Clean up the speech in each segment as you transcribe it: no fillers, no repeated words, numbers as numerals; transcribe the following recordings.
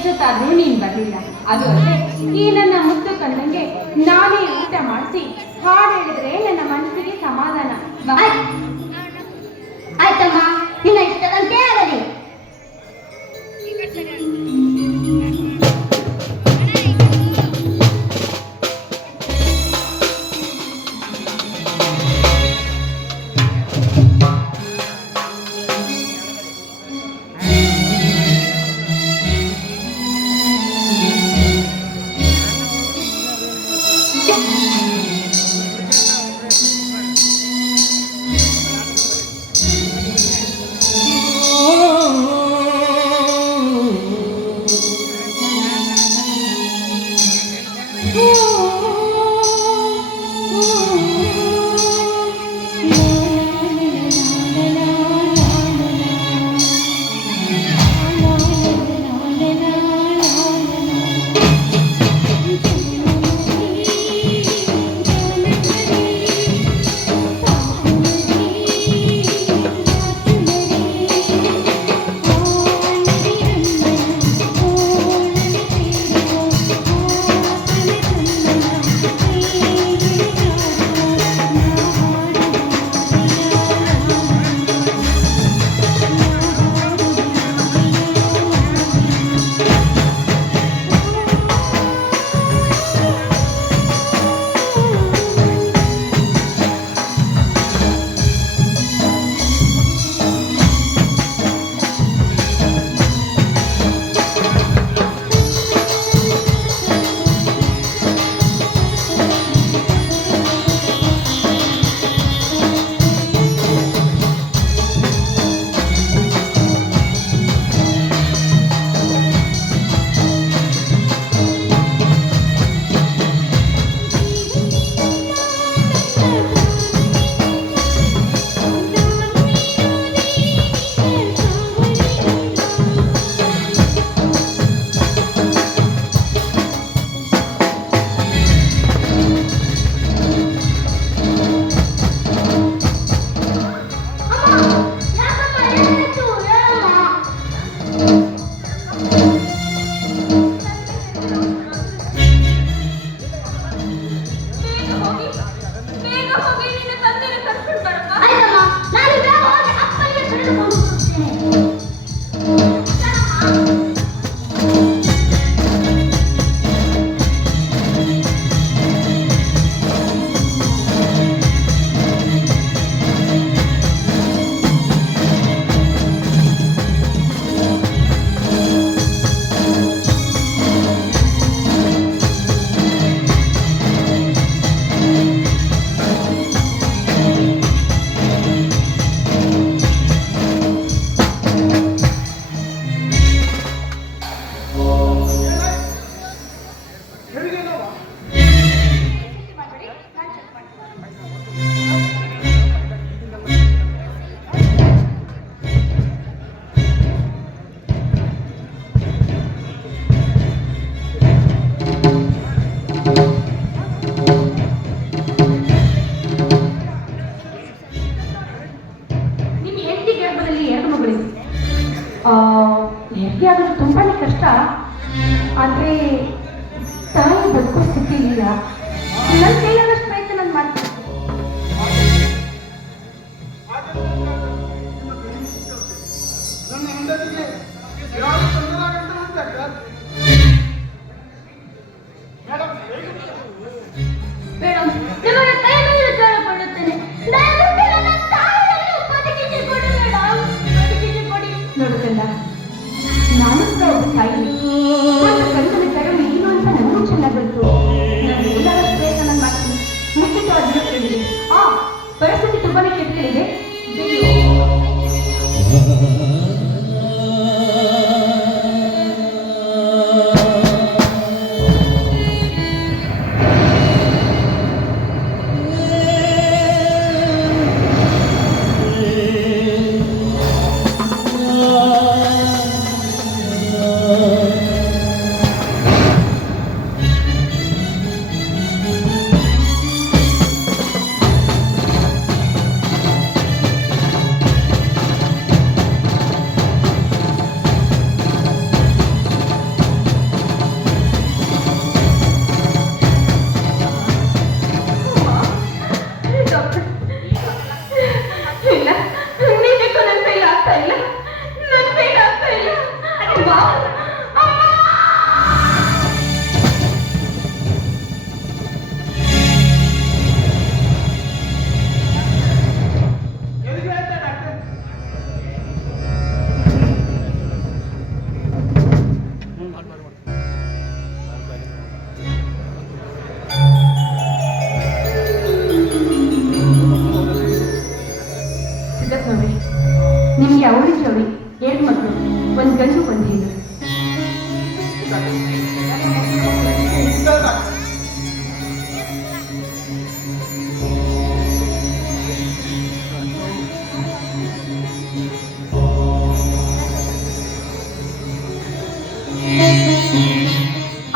ಎಷ್ಟೊತ್ತಾದ್ರೂ ನೀನ್ ಬರ್ಲಿಲ್ಲ. ಅದು ಅಲ್ಲದೆ ಈ ನನ್ನ ಮುದ್ದು ಕಂದಂಗೆ ನಾನೇ ಊಟ ಮಾಡಿಸಿ ಹಾಡು ಹೇಳಿದ್ರೆ ನನ್ನ ಮನಸ್ಸಿಗೆ ಸಮಾಧಾನ. ಆಯ್ತಮ್ಮ, ನಿನ್ನ ಇಷ್ಟದಂತೆ ಆಗಲಿ. ಹೆರಿಗೆ ಆಗೋದು ತುಂಬಾನೇ ಕಷ್ಟ. ಆದರೆ ತಾಯಿ ಬದುಕೋ ಸ್ಥಿತಿ ಇಲ್ಲ. ನನ್ನ ಕೈಲಾದಷ್ಟು ಪ್ರಯತ್ನ ನಾನು ಮಾಡ್ತೀನಿ. ನೋಡುತ್ತಲ್ಲ, ನಾನು ಕೂಡ ಒಬ್ಬ ತಾಯಿ. ಕಣ್ಣಲ್ಲಿ ಕರಳು ಏನು ಅಂತ ನನಗೂ ಚೆನ್ನಾಗಿ ಗೊತ್ತು. ನಾನು ಎಲ್ಲದಷ್ಟು ಪ್ರಯತ್ನ ನಾನು ಮಾಡ್ತೀನಿ. ಮುಖ್ಯವಾಗಿ ಹೇಳಿದೆ, ಪರಿಸ್ಥಿತಿ ತುಂಬಾನೇ ಕೆಟ್ಟಿದೆ.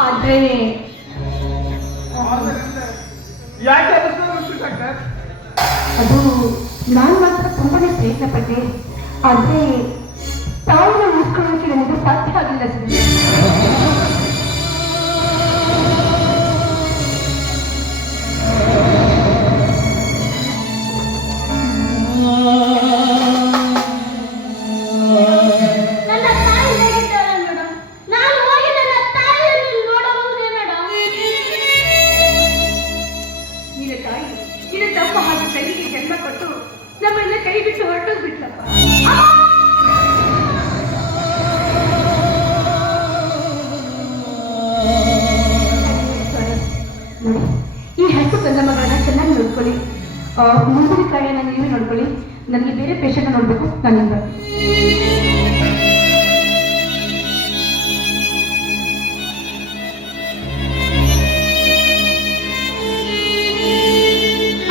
ಆದ್ರೆ ಯಾಕೆ ಅದಕ್ಕೆ ಡಾಕ್ಟರ್? ಅದು ನಾನು ಮಾತ್ರ ತುಂಬಾನೇ ಪ್ರಯತ್ನ ಪಟ್ಟೆ, ಆದ್ರೆ ತಾಯಿನ ಉಳಿಸ್ಕೊಳ್ಳೋಕೆ ನನಗೆ ಸಾಧ್ಯ ಆಗಿಲ್ಲ ಸರ್. ನನ್ನ ತಾಯಿ ಹೇಗಿದ್ದಾರೆ ಮೇಡಮ್? ನಾನು ಹೋಗಿ ನನ್ನ ತಾಯಿಯನ್ನು ನೋಡಬಹುದೇ ಮೇಡಮ್? ನಿನ್ನ ತಾಯಿ ನಿನ್ನ ತಮ್ಮ ಹಾಗೂ ತಂಗಿಗೆ ಜನ್ಮ ಕೊಟ್ಟು ನಮ್ಮನ್ನ ಕೈ ಬಿಟ್ಟು ಹೊರಟೋಗ್ಬಿಟ್ಲಪ್ಪ. ನೋಡಿ, ಈ ಹೆಣ್ಣು ಗಂಡ ಮಗಳನ್ನ ಚೆನ್ನಾಗಿ ನೋಡ್ಕೊಳ್ಳಿ. ಮುಂದಿನ ಕಾರ್ಯನ ನೀವೇ ನೋಡ್ಕೊಳ್ಳಿ. ನನಗೆ ಬೇರೆ ಪೇಷಂಟ್ ನೋಡ್ಬೇಕು, ನಾನಿಂದ.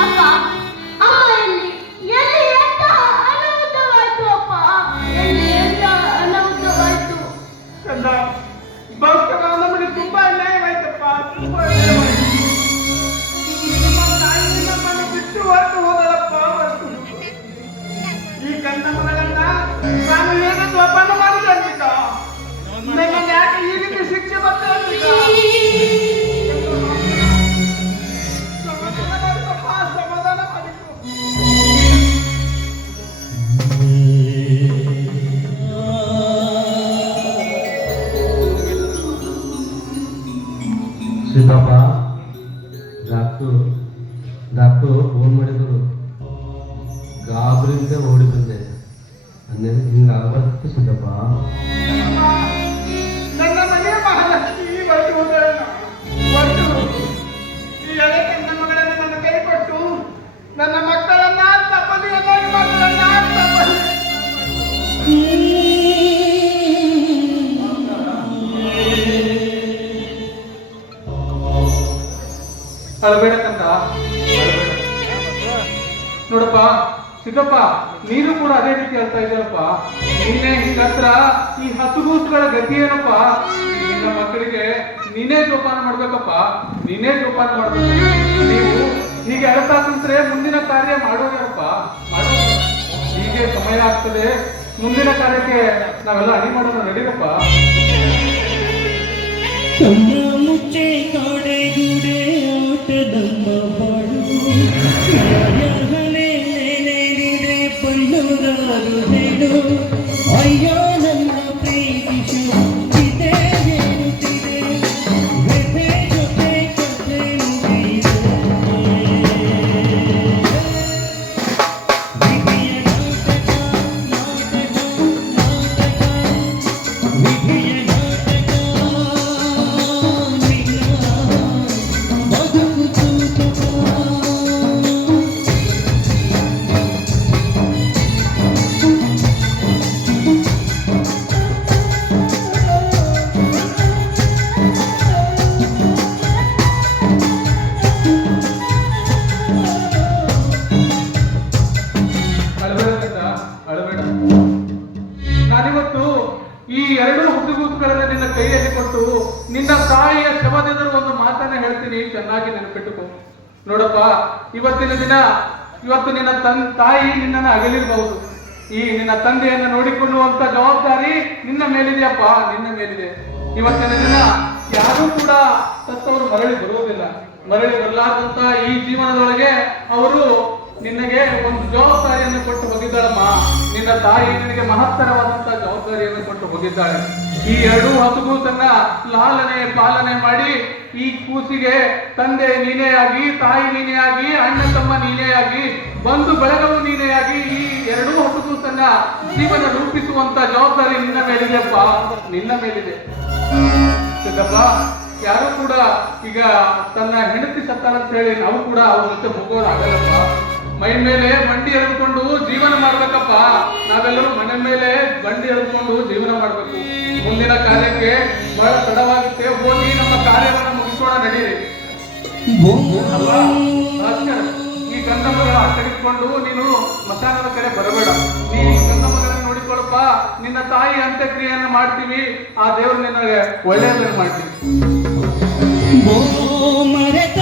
ಅಪ್ಪ, ಅಮ್ಮ ಎಲ್ಲಿ? ಎಲ್ಲಿ ಎಂತ ಅನಾಹುತವಾಯ್ತು ಅಪ್ಪ? ಎಲ್ಲಿ ಎಂತ ಅನಾಹುತವಾಯ್ತು? ಕಂದ, ಭಾಸ್ಕರ, ನಮಗೆ ತುಂಬಾ ಅನ್ಯಾಯವಾಯ್ತಪ್ಪ, ತುಂಬಾ ಅನ್ಯಾಯವಾಯ್ತು. ನಮ್ಮ ತಾಯಿ ನಮ್ಮನ್ನು ಬಿಟ್ಟು ಹೊರಟು ಹೋದಳಪ್ಪ, ಹೊರಟು ಹೋದಳು. ಈ ಗಂಡ ಮಗಳನ್ನ ನಾನು ಏನಂದು ಅಪಮಾನ ಮಾಡಿದೆ ಅಂತಿದ್ದ. ನನ್ನನ್ನು ಯಾಕೆ ಈ ರೀತಿ ಶಿಕ್ಷೆ ಬರ್ತದೆ ಅಂತಿದ್ದ. ಸಮಾಧಾನ ಮಾಡಿಕಪ್ಪ, ಸಮಾಧಾನ ಮಾಡಿಕೊ. ಸೀತಪ್ಪ, ಡಾಕ್ಟರು ಫೋನ್ ಮಾಡಿದರು. ಗಾಬರಿಯಿಂದ ಓಡಿ ಬಂದೆ. ಅನ್ನೋದು ಹಿಂಗಾಗಬಾರ್ದು ಸೀತಪ್ಪ. ನನ್ನ ಮನೆಯ ಮಹಾಲಕ್ಷ್ಮಿ ಹೊರಟು ಹೋದಳಲ್ಲ, ಹೊರಟು ಈ ಎಳೆ ಗಂಡ ಮಗಳನ್ನು ನನ್ನ ಕೈ ಕೊಟ್ಟು ನನ್ನ ಮಕ್ಕಳನ್ನ ತಪ್ಪಲಿಯನ್ನಾಗಿ ಮಾಡಿದಳಲ್ಲ, ತಪ್ಪಲಿ. ಅಳಬೇಡ ಕಂದ, ಅಳಬೇಡ. ನೋಡಪ್ಪ ಸಿದ್ದಪ್ಪ, ನೀನು ಕೂಡ ಅದೇ ರೀತಿ ಹೇಳ್ತಾ ಇದ್ದೀರಪ್ಪ. ನೀನೇ ಹಿಂಗತ್ರ ಈ ಹಸುಗೂಸುಗಳ ಗತಿ ಏನಪ್ಪ? ನಿನ್ನ ಮಕ್ಕಳಿಗೆ ನೀನೇ ಜೋಪಾನ ಮಾಡ್ಬೇಕಪ್ಪ, ನೀನೇ ಜೋಪಾನ ಮಾಡ್ಬೇಕು. ನೀವು ಹೀಗೆ ಅಳ್ತಾ ಕುಂತ್ರೆ ಮುಂದಿನ ಕಾರ್ಯ ಮಾಡೋದಪ್ಪ, ಮಾಡೋದು. ಹೀಗೆ ಸಮಯ ಆಗ್ತದೆ, ಮುಂದಿನ ಕಾರ್ಯಕ್ಕೆ ನಾವೆಲ್ಲ ಅಡಿ ಮಾಡೋಣ, ನಡೀರಪ್ಪ. ಮುಚ್ಚೆ ಕಾಡೆ ಗುಡೆ ಆಟದಮ್ಮ ಬಾಳು ಹನೆ ನೆನೆದಿದೆ ಪಲ್ಲುದಾರು ಹೇಳು ಅಯ್ಯೋ ನನ್ನ ಪ್ರೀತಿಸು ಇದೆ ಹೇಳುತ್ತಿದೆ ವ್ಯಥೆ ಜೊತೆ ಕಥೆ ಮುಗಿದೆ ವಿಧಿಯ ನಾಟಕ ನಾಟಕ ನಾಟಕ ವಿಧಿಯ ನಾಟಕ ಅಳಬೇಡ. ನಾನಿವತ್ತು ಈ ಎರಡೂ ಹುಸುಗೂಸುಗಳನ್ನ ನಿನ್ನ ಕೈಯಲ್ಲಿ ಕೊಟ್ಟು ನಿನ್ನ ತಾಯಿಯ ಶವದೆದುರು ಒಂದು ಮಾತನ್ನ ಹೇಳ್ತೀನಿ, ಚೆನ್ನಾಗಿ ನೆನಪಿಟ್ಟುಕೋ. ನೋಡಪ್ಪ, ಇವತ್ತಿನ ದಿನ, ಇವತ್ತು ನಿನ್ನ ತಾಯಿ ನಿನ್ನನ್ನು ಅಗಲಿರಬಹುದು. ಈ ನಿನ್ನ ತಂದೆಯನ್ನು ನೋಡಿಕೊಳ್ಳುವಂತ ಜವಾಬ್ದಾರಿ ನಿನ್ನ ಮೇಲಿದೆಯಪ್ಪ, ನಿನ್ನ ಮೇಲಿದೆ. ಇವತ್ತಿನ ದಿನ ಯಾರೂ ಕೂಡ ಸತ್ತವರು ಮರಳಿ ಬರುವುದಿಲ್ಲ. ಮರಳಿ ಬರಲಾರ್ದಂತ ಈ ಜೀವನದೊಳಗೆ ಅವರು ನಿನಗೆ ಒಂದು ಜವಾಬ್ದಾರಿಯನ್ನು ಕೊಟ್ಟು ಹೋಗಿದ್ದಾಳಮ್ಮ. ನಿನ್ನ ತಾಯಿ ನಿನಗೆ ಮಹತ್ತರವಾದಂತಹ ಜವಾಬ್ದಾರಿಯನ್ನು ಕೊಟ್ಟು ಹೋಗಿದ್ದಾಳೆ. ಈ ಎರಡೂ ಹಸುಗೂಸನ್ನ ಲಾಲನೆ ಪಾಲನೆ ಮಾಡಿ ಈ ಕೂಸಿಗೆ ತಂದೆ ನೀನೇ ಆಗಿ, ತಾಯಿ ನೀನೇ ಆಗಿ, ಅಣ್ಣ ತಮ್ಮ ನೀನೇ ಆಗಿ, ಬಂಧು ಬೆಳಗವು ನೀನೇ ಆಗಿ ಈ ಎರಡೂ ಹಸುಗೂಸನ್ನ ಜೀವನ ರೂಪಿಸುವಂತ ಜವಾಬ್ದಾರಿ ನಿನ್ನ ಮೇಲಿದೆಯಪ್ಪ, ನಿನ್ನ ಮೇಲಿದೆ. ಸಿದ್ದಪ್ಪ, ಯಾರು ಕೂಡ ಈಗ ತನ್ನ ಹೆಂಡತಿ ಸತ್ತಾರಂತ ಹೇಳಿ ನಾವು ಕೂಡ ಅವ್ರ ಜೊತೆ ಹೋಗೋದಾಗಲ್ಲಪ್ಪ. ಮೈ ಮೇಲೆ ಮಂಡಿ ಎಳ್ಕೊಂಡು ಜೀವನ ಮಾಡ್ಬೇಕಪ್ಪ. ನಾವೆಲ್ಲರೂ ಮನೆ ಮೇಲೆ ಬಂಡಿ ಎಳ್ಕೊಂಡು ಜೀವನ ಮಾಡ್ಬೇಕು. ಮುಂದಿನ ಕಾರ್ಯಕ್ಕೆ ಬಹಳ ತಡವಾಗುತ್ತೆ. ಹೋಗಿ ನಮ್ಮ ಕಾರ್ಯವನ್ನ ಮುಗಿಸೋಣ, ನಡೀರಿ. ಅಲ್ವಾ ಭಾಸ್ಕರ್, ಈ ಗಂಧ ಮಗ ತೆಗೆದುಕೊಂಡು ನೀನು ಮಸಾನದ ಕಡೆ ಬರಬೇಡ. ನೀ ಗಂಧ ಮಗನ ನೋಡಿಕೊಳ್ಳಪ್ಪ. ನಿನ್ನ ತಾಯಿ ಅಂತ್ಯಕ್ರಿಯೆಯನ್ನು ಮಾಡ್ತೀವಿ. ಆ ದೇವರು ನಿನಗೆ ಒಳ್ಳೆಯದನ್ನು ಮಾಡ್ತೀವಿ. ಮರೆತ